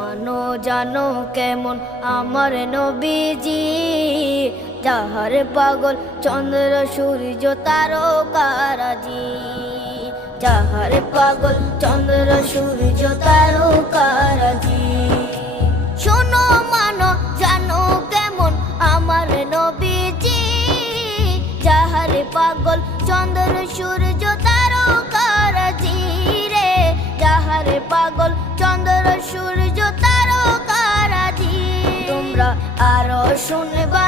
মানো জানো কেমন আমার নবীজি, যাহার পাগল চন্দ্র সূর্য তারকারাজি, যাহার পাগল চন্দ্র সূর্য তারকারাজি। শোনো মানো জানো কেমন আমার নবীজি, যাহার পাগল চন্দ্র সূর্য তারকারাজি রে, যাহার পাগল চন্দ্র সূর্য তারকারাজি। তোমরা আরো শুনবা